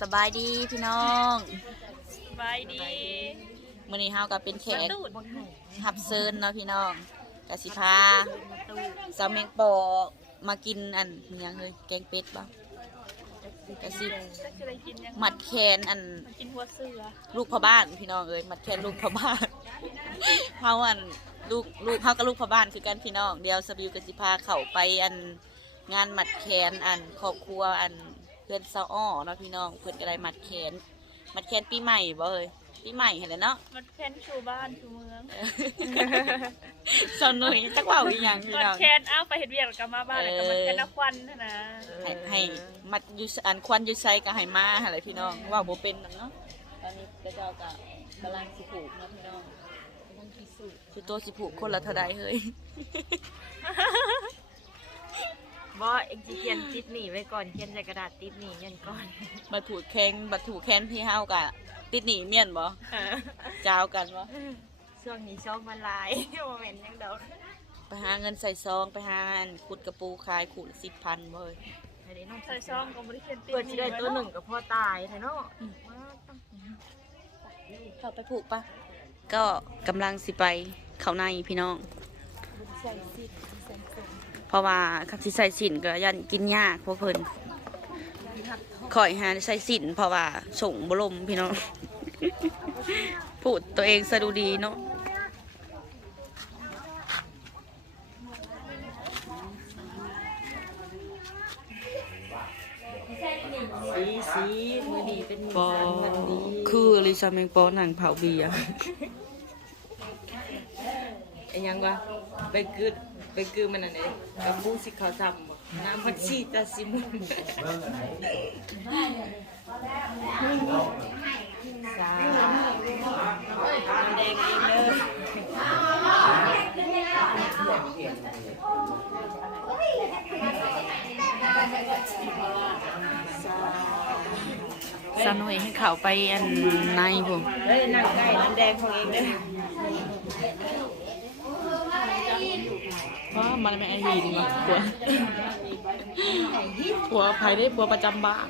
สบายดีพี่น้องสบายดีมื้อนี้เฮาก็เป็นแขกตูดหับเซินเนาะพี่น้องกะสิพาสาวแมงปอมากินอันอิหยังเฮ้ยแกงเป็ดบ่กะสิจะคืออะไรกินยังหมัดแขนอันมากินหัวเสือลูกพ่อบ้านพี่น้องเอ้ยหมัดแขนลูกพ่อบ้านเฮาอันลูกลูกเฮากับลูกพ่อบ้านคือกันพี่น้องเดี๋ยวสบิวกะสิพาเข้าไปอันงานหมัดแขนอันครอบครัวอันเพื่อนซาอ้อเนาะพี่น้องเพิ่นก็ได้หมัดแขนหมัดแขนปีใหม่บ่เอ้ยปีใหม่เห็นแล้วเนาะมันแคนชูบ้านชูเมืองสนุยจักเว่าอีหยังพี่มันน้องแคนอ้าวไปเห็ดเวียกแล้วกลับมาบ้านแล้วก็มันแคนนักควันนะนะให้ให้มัดอยูอันควันอยูไซก็ให้มาอะไรพี่น้องว่าบ่เป็นนั่นเนาะตอนนี้กระเจ้าก็กำลังสิผูกเนาะพี่น้องคือตัวสิผูกคนละเท่าใดเฮ้ย บ่เอ็งสิเขียนติดหนีไว้ก่อนเขียนใส่กระดาษติดหนีเงินก่อนบัดถูกแข้งบัดถูกแค้นพี่เฮากะติดหนีเมียนบ่จ้าวกันบ่ช่วงนี้ช่องมันหลายโมเมนต์ยังดอกไปหาเงินใส่ซองไปหาอันขุดกระปูขายขุดสิบพันบ่เฮ้ยอันนี้น้องใส่ช่องก็บริเคนติดเปิดสิได้ตัวหนึ่งกับพ่อตายแท้เนาะเข้าไปผูกปะก็กำลังสิไปเข้าในพี่น้อง เพราะว่าคันสิใส่สินก็ยันกินยากเพราะเพิ่นคอยหาใส่สินเพราะว่าส่งบลมพี่น้องพูดตัวเองสะดุดีเนาะสีสีมือดีเป็นมือปอสันวันดีคือลิซาเมงปอหนังเผาเบียร์ไอ้ยังวะไปกึด ไปกึดมันอันไหนกับบูสิเขาทำบ่น้ำมันชีตาซิมุนสาน้ำแดงเองเด้อสนุยให้เขาไปอันในผมเฮ้ยนั่งใกล้น้ำแดงของเองเด้อ เพราะมันไม่ไอหินมาผัวผัวภายได้ผัวประจำบ้าน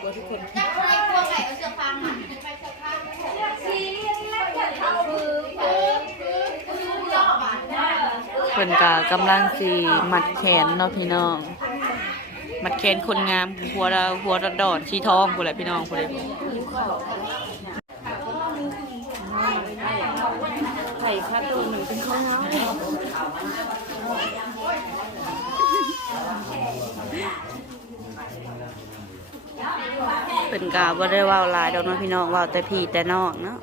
กลัวทุกคนเพิ่นก็กำลังสิมัดแขนเนาะพี่น้องมัดแขนคนงามหัวละหัวละดอนสีทองพุ่นแหละพี่น้องพุ่นเลยไข่พัดตัวหนึ่งเป็นข้าวน้ำ เพิ่นก็บ่ได้เว้าหลายดอกเนาะพี่น้องเว้าแต่พี่แต่น้องเนาะ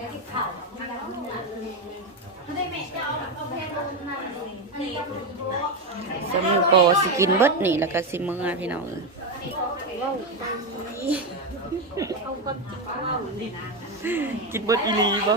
สมิวโปสิกินเบิดนี่แล้วก็สิมื้อพี่น้องกินเบิดอีหลีบ่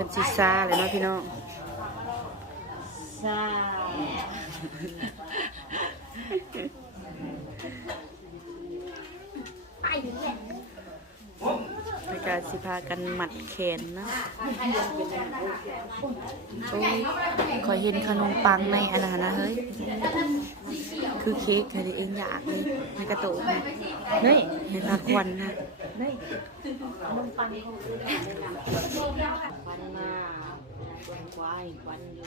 เป็นซีซ่าเลยเนาะพี่น้องซ่าในกา รสิพากันหมัดแขนเนาะโอ้ยขอเห็นขนมปังในอันนั้นนะเฮ้ย คือเค้กใครเองอยากเลยในกระโตกนะนี่ในตาควันนะนี่นมปังควันมาควันควายควันอยู่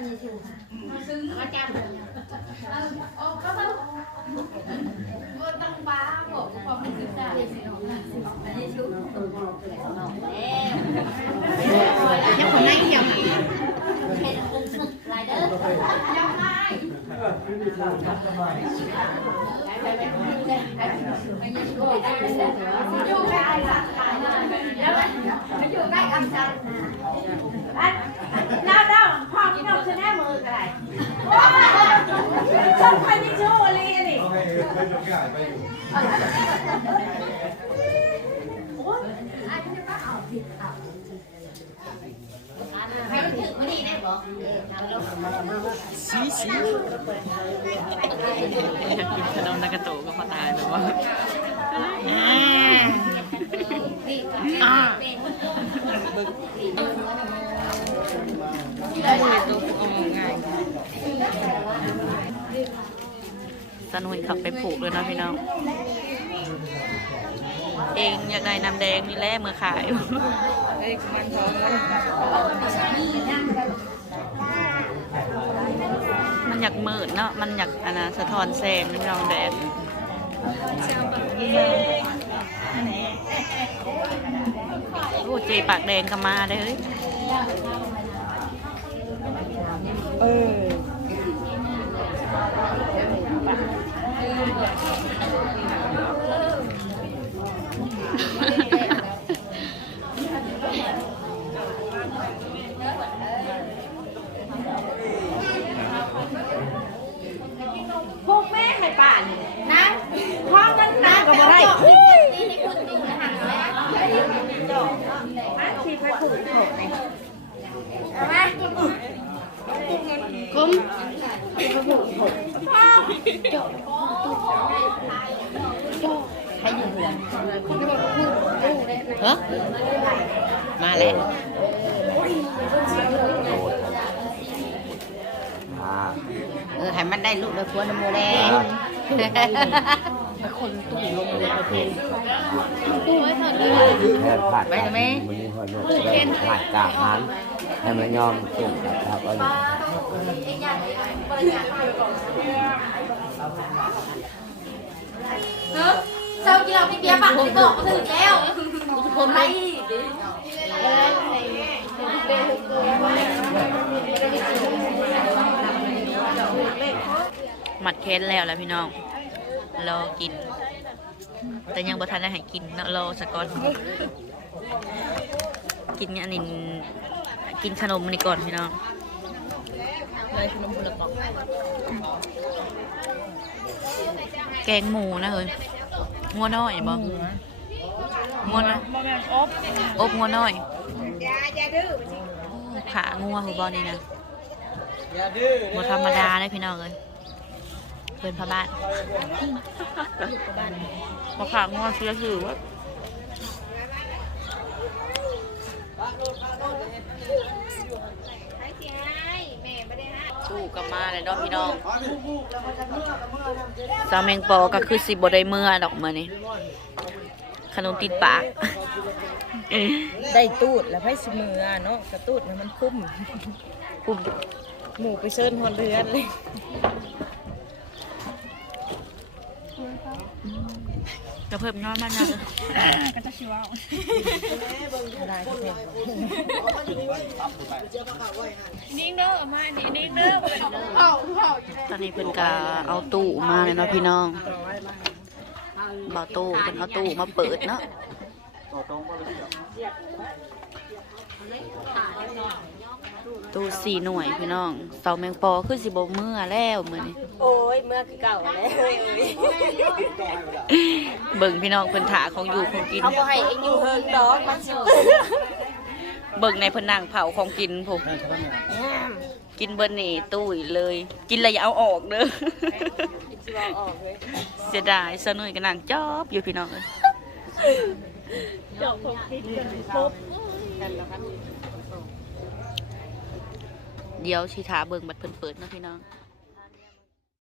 nhà chùa hả? Xứng Có trăm rồi có không? Vừa tăng ba bộ của phòng mình xứng ra Để xin hỏi là xin hỏi là nhà chùa Tôi ngồi từ lại xong rồi Nè Nhắc hồi nay nhầm ai? Không สีสีกินขนมนากาโตะก็พอตายแบบว่าอ่าได้ตัวออกง่ายสนุนขับไปผูกเลยนะพี่น้อง เองอยากได้น้ำแดงนี่แหละมือขายเอ้ยมันท้องมัน อยากมืดเนาะมันอยากอันนะสะท้อนแสงน้ำแดงโอ้เจปากแดงก็มาได้เฮ้ยเออ พวกแม่ให้ป่านนะพ่อกันนะก็บ่ได้มาทีไปผูกโถไหนเอามา กุ้มให้อยู่เหือนเฮ้มาแล้วเออให้มันได้ลูกได้ผัวน้ำมูแดงคนตู้ลงเลยประเทศแทนผัดไปไหมมันนี่คนลูกเป็นผัดกากหันให้มันยอมสุกนะครับก็อยู่ เจ้ากินเราพี่เบียปากพี่บอกถึงแล้วผมไปหมัดเค้นแล้วแหล้วพี่น้อง รอกิน แต่ยังบ่ทันได้ให้กินเนาะรอสักก่อนกินอันนี้กินขนมนี่ก่อนพี่น้อง เลยขนมผลไม้แกงหมูนะเฮ้ยงัวน้อยบ่งัวน้อยอบอบงัวน้อยขางัวหัวบอนี่นะงัวธรรมดาเลยพี่น้องเลยเพื่อนพระบ้านมาขางัวเสียชื่อว่า สู้กับมาเลยเนาะพี่น้องสาวแมงปอก็คือสิบได้เมื่อดอกมานี่ขนมติดปากได้ตูดแล้วไพ่สมือเนาะกระตูดมันมันคุ้มคุ้มหมูไปเชิญคนเรือนเลย กระเพิ่มน้อยมากนะก็จะชิวเอาได้ทุกคนนิ่งเด้อมาดีนิ่งเด้อตอนนี้เพิ่นกาเอาตู้มาเลยเนาะพี่น้องเบาตู้เพิ่นเอาตู้มาเปิดเนาะ ตู้สี่หน่วยพี่น้องเสาแมงปอคือสิบเมื่อแล้วมื้อนี้โอ้ย เมื่อคือเก่าแล้วเบิ่งพี่น้องเพิ่นถาของอยู่ของกินเขาบ่ให้เองอยู่เฮิงดอกมันสิเบิ่งในเพนนังเผาของกินผมกินเบิร์นี่ตุ้ยเลย กินอะไรอย่าเอาออกเด้อสิว่าออกเลยเสียดายสนุยกับนางจอบอยู่พี่น้องเลยเดี๋ยวผมคิด กันครบเดี๋ยวชีทาเบิ่งบัดเพิ่นเปิดเนาะพี่น้อง